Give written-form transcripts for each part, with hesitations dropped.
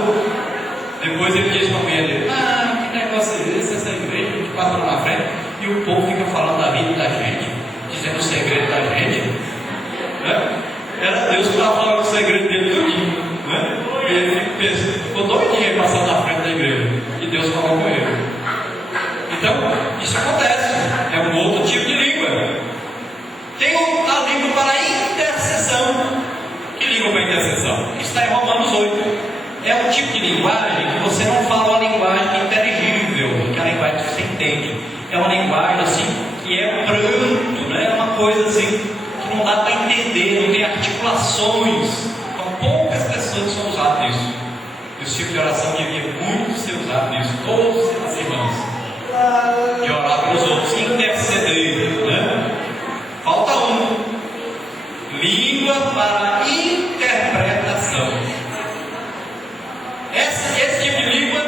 rua. Depois ele disse para a mulher dele: que negócio é esse, essa igreja? A gente passa lá na frente e o povo fica falando da vida da gente, dizendo o segredo da gente. Era Deus que estava falando o segredo dele tudinho. E ele ficou doidinho passando na frente da igreja. E Deus falou com ele. Então, isso acontece. É um outro tipo de língua. Tem a língua para intercessão. Que língua para intercessão? Está em Romanos 8. É um tipo de linguagem que você não fala uma linguagem inteligível, que é a linguagem que você entende. É uma linguagem assim, que é pranto, né? É uma coisa assim, que não dá para entender, não tem articulações. Então, poucas pessoas são usadas nisso. Esse tipo de oração devia muito ser usado nisso. Todos as irmãs. De orar pelos outros, interceder, né? Falta um. Língua para interpretação. Esse tipo de língua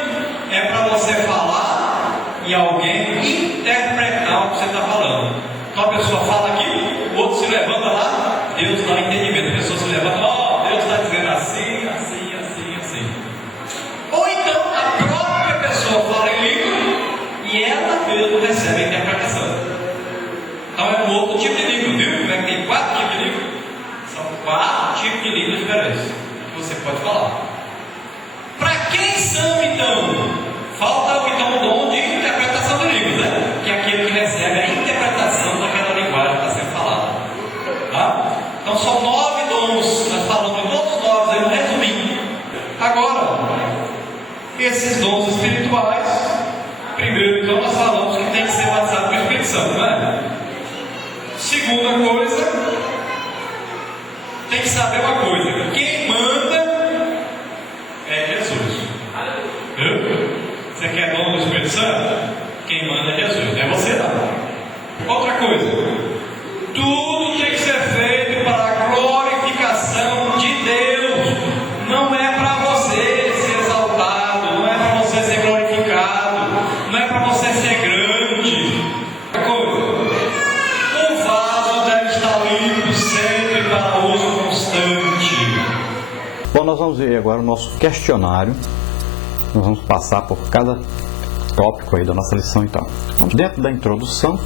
é para você falar e alguém interpretar o que você está falando. Então a pessoa fala aqui, o outro se levanta lá, Deus dá entendimento. A pessoa se levanta, Deus está dizendo assim, assim, assim, assim. Ou então a própria pessoa fala em língua e ela mesmo recebe a interpretação. Então é um outro tipo de língua, viu? Como é que tem 4 tipos de língua? São 4 tipos de língua diferentes que você pode falar. Para quem são então? Falta então o dom de interpretação de línguas, né? Que é aquele que recebe a interpretação daquela linguagem que está sendo falada. Tá? Então são 9 dons, nós falamos de todos os 9 aí, resumindo. Agora, esses dons espirituais, primeiro então nós falamos que tem que ser batizado com o Espírito Santo, não é? Segunda coisa, tem que saber uma coisa: quem manda é Jesus. Você quer dom do Espírito Santo? Quem manda é Jesus, é você não. Outra coisa, tudo tem que ser feito para a glorificação de Deus. Não é para você ser exaltado, não é para você ser glorificado, não é para você ser grande. Outra coisa, o vaso deve estar limpo sempre para uso constante. Bom, nós vamos ver agora o nosso questionário. Nós vamos passar por cada tópico aí da nossa lição então. Dentro da introdução,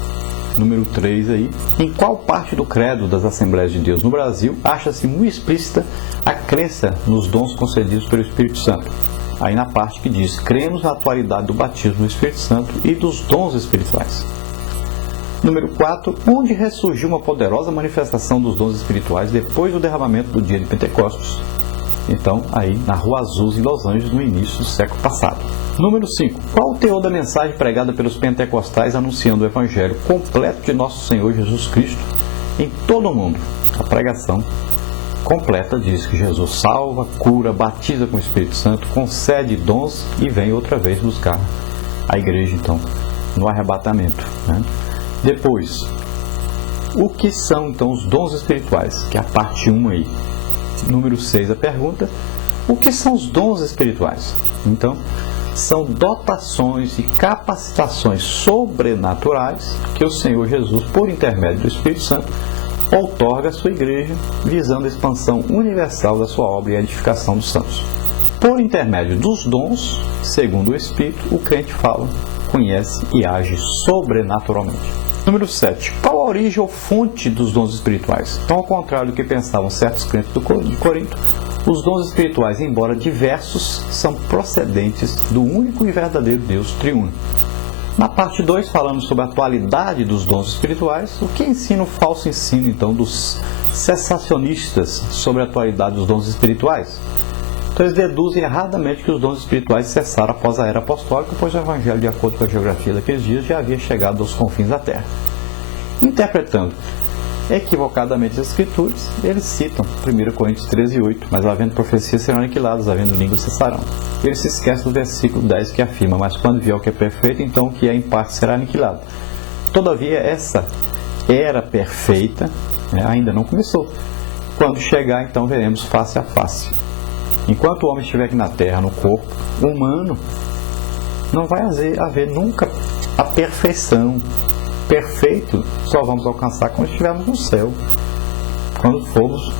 número 3 aí, em qual parte do credo das Assembleias de Deus no Brasil acha-se muito explícita a crença nos dons concedidos pelo Espírito Santo? Aí na parte que diz: cremos na atualidade do batismo do Espírito Santo e dos dons espirituais. Número 4, onde ressurgiu uma poderosa manifestação dos dons espirituais depois do derramamento do dia de Pentecostes? Então, aí na Rua Azul, em Los Angeles, no início do século passado. Número 5. Qual o teor da mensagem pregada pelos pentecostais anunciando o Evangelho completo de nosso Senhor Jesus Cristo em todo o mundo? A pregação completa diz que Jesus salva, cura, batiza com o Espírito Santo, concede dons e vem outra vez buscar a igreja, então, no arrebatamento, né? Depois, o que são, então, os dons espirituais? Que é a parte 1 aí. Número 6, a pergunta: o que são os dons espirituais? Então, são dotações e capacitações sobrenaturais que o Senhor Jesus, por intermédio do Espírito Santo, outorga à sua igreja, visando a expansão universal da sua obra e a edificação dos santos. Por intermédio dos dons, segundo o Espírito, o crente fala, conhece e age sobrenaturalmente. Número 7. Qual a origem ou fonte dos dons espirituais? Então, ao contrário do que pensavam certos crentes de Corinto, os dons espirituais, embora diversos, são procedentes do único e verdadeiro Deus triuno. Na parte 2, falamos sobre a atualidade dos dons espirituais, o que ensina o falso ensino, então, dos cessacionistas sobre a atualidade dos dons espirituais. Então, eles deduzem erradamente que os dons espirituais cessaram após a era apostólica, pois o Evangelho, de acordo com a geografia daqueles dias, já havia chegado aos confins da terra. Interpretando equivocadamente as Escrituras, eles citam 1 Coríntios 13:8, mas havendo profecias serão aniquiladas, havendo línguas cessarão. Eles se esquecem do versículo 10 que afirma: mas quando vier o que é perfeito, então o que é em parte será aniquilado. Todavia, essa era perfeita, ainda não começou. Quando chegar, então veremos face a face. Enquanto o homem estiver aqui na terra, no corpo humano, não vai haver nunca a perfeição. Perfeito só vamos alcançar quando estivermos no céu. Quando formos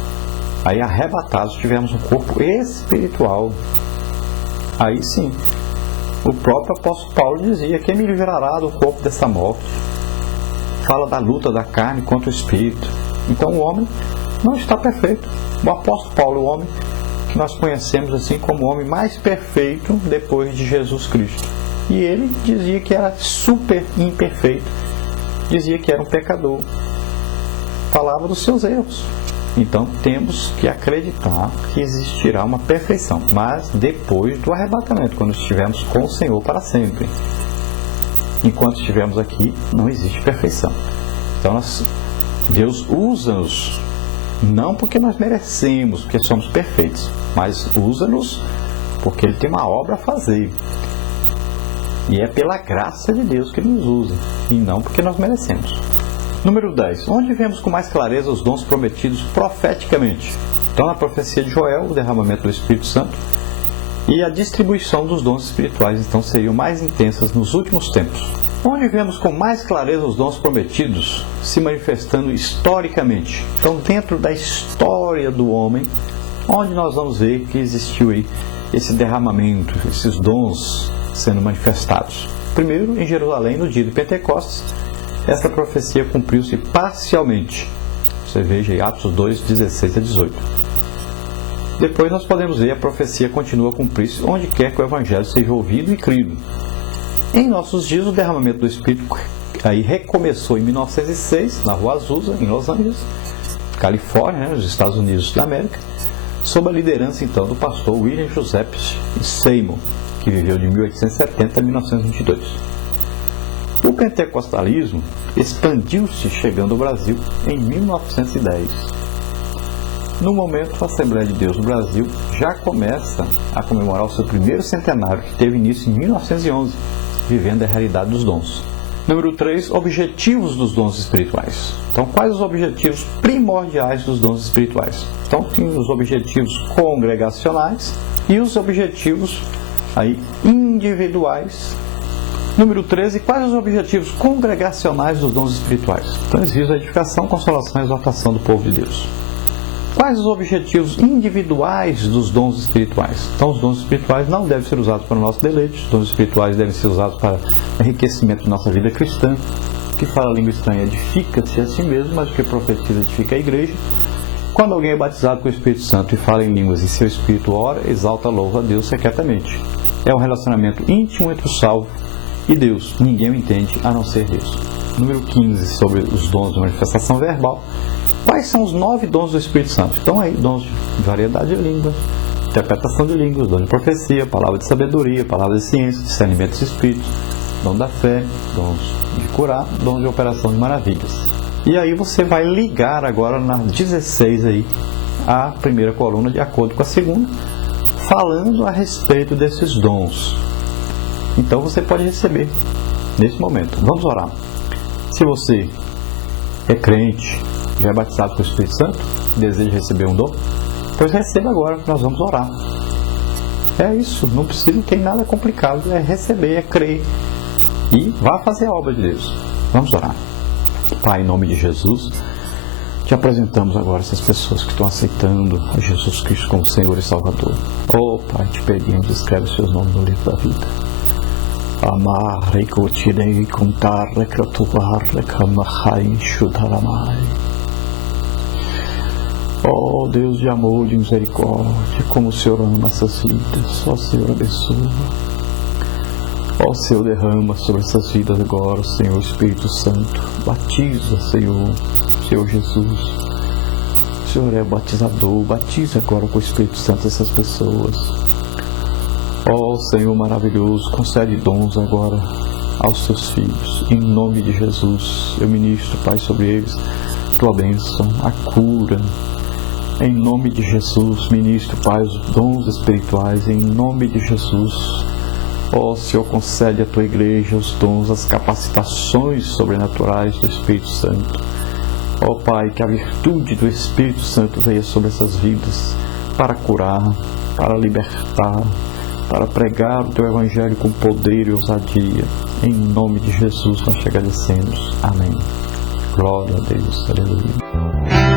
aí arrebatados, tivermos um corpo espiritual. Aí sim, o próprio apóstolo Paulo dizia: quem me livrará do corpo dessa morte? Fala da luta da carne contra o espírito. Então o homem não está perfeito. O apóstolo Paulo, o homem que nós conhecemos assim como o homem mais perfeito depois de Jesus Cristo. E ele dizia que era super imperfeito, dizia que era um pecador, falava dos seus erros. Então temos que acreditar que existirá uma perfeição, mas depois do arrebatamento, quando estivermos com o Senhor para sempre. Enquanto estivermos aqui, não existe perfeição. Então Deus usa-nos, não porque nós merecemos, porque somos perfeitos, mas usa-nos porque Ele tem uma obra a fazer. E é pela graça de Deus que Ele nos usa, e não porque nós merecemos. Número 10. Onde vemos com mais clareza os dons prometidos profeticamente? Então, na profecia de Joel, o derramamento do Espírito Santo e a distribuição dos dons espirituais, então, seriam mais intensas nos últimos tempos. Onde vemos com mais clareza os dons prometidos se manifestando historicamente? Então, dentro da história do homem, onde nós vamos ver que existiu aí esse derramamento, esses dons sendo manifestados. Primeiro, em Jerusalém, no dia de Pentecostes, essa profecia cumpriu-se parcialmente. Você veja aí Atos 2, 16 a 18. Depois nós podemos ver a profecia continua a cumprir-se onde quer que o Evangelho seja ouvido e crido. Em nossos dias, o derramamento do Espírito aí recomeçou em 1906, na Rua Azusa, em Los Angeles, Califórnia, nos Estados Unidos da América, sob a liderança então do pastor William Joseph Seymour, que viveu de 1870 a 1922. O pentecostalismo expandiu-se chegando ao Brasil em 1910. No momento, a Assembleia de Deus do Brasil já começa a comemorar o seu primeiro centenário, que teve início em 1911, vivendo a realidade dos dons. Número 3, objetivos dos dons espirituais. Então, quais os objetivos primordiais dos dons espirituais? Então, tem os objetivos congregacionais e os objetivos aí individuais. Número 13, quais os objetivos congregacionais dos dons espirituais? Então, eles visam a edificação, consolação e exortação do povo de Deus. Quais os objetivos individuais dos dons espirituais? Então, os dons espirituais não devem ser usados para o nosso deleite, os dons espirituais devem ser usados para enriquecimento de nossa vida cristã. O que fala a língua estranha edifica-se a si mesmo, mas o que profetiza edifica a igreja. Quando alguém é batizado com o Espírito Santo e fala em línguas e seu espírito ora, exalta, louva a Deus secretamente. É um relacionamento íntimo entre o salvo e Deus. Ninguém o entende a não ser Deus. Número 15, sobre os dons de manifestação verbal. Quais são os 9 dons do Espírito Santo? Então aí, dons de variedade de línguas, interpretação de línguas, dom de profecia, palavra de sabedoria, palavra de ciência, discernimento dos espíritos, dom da fé, dons de curar, dom de operação de maravilhas. E aí você vai ligar agora na 16 aí, a primeira coluna de acordo com a segunda, falando a respeito desses dons. Então você pode receber nesse momento. Vamos orar. Se você é crente, já é batizado com o Espírito Santo, deseja receber um dom, pois receba agora, que nós vamos orar. É isso, não precisa, tem nada complicado, é receber, é crer e vá fazer a obra de Deus. Vamos orar. Pai, em nome de Jesus, te apresentamos agora essas pessoas que estão aceitando a Jesus Cristo como Senhor e Salvador. Oh Pai, te pedimos, escreve os seus nomes no livro da vida. Amar e cotirei contar recratuar recamahai chudaramai. Oh Deus de amor, de misericórdia, como o Senhor ama essas vidas. Ó Senhor, abençoa. Ó Senhor, derrama sobre essas vidas agora, Senhor Espírito Santo. Batiza, Senhor Jesus. O Senhor é batizador, batiza agora com o Espírito Santo essas pessoas. Ó Senhor maravilhoso, concede dons agora aos teus filhos. Em nome de Jesus, eu ministro, Pai, sobre eles tua bênção, a cura. Em nome de Jesus, ministro, Pai, os dons espirituais. Em nome de Jesus, ó Senhor, concede à tua igreja os dons, as capacitações sobrenaturais do Espírito Santo. Ó Pai, que a virtude do Espírito Santo venha sobre essas vidas para curar, para libertar, para pregar o teu evangelho com poder e ousadia. Em nome de Jesus nós te agradecemos. Amém. Glória a Deus. Aleluia.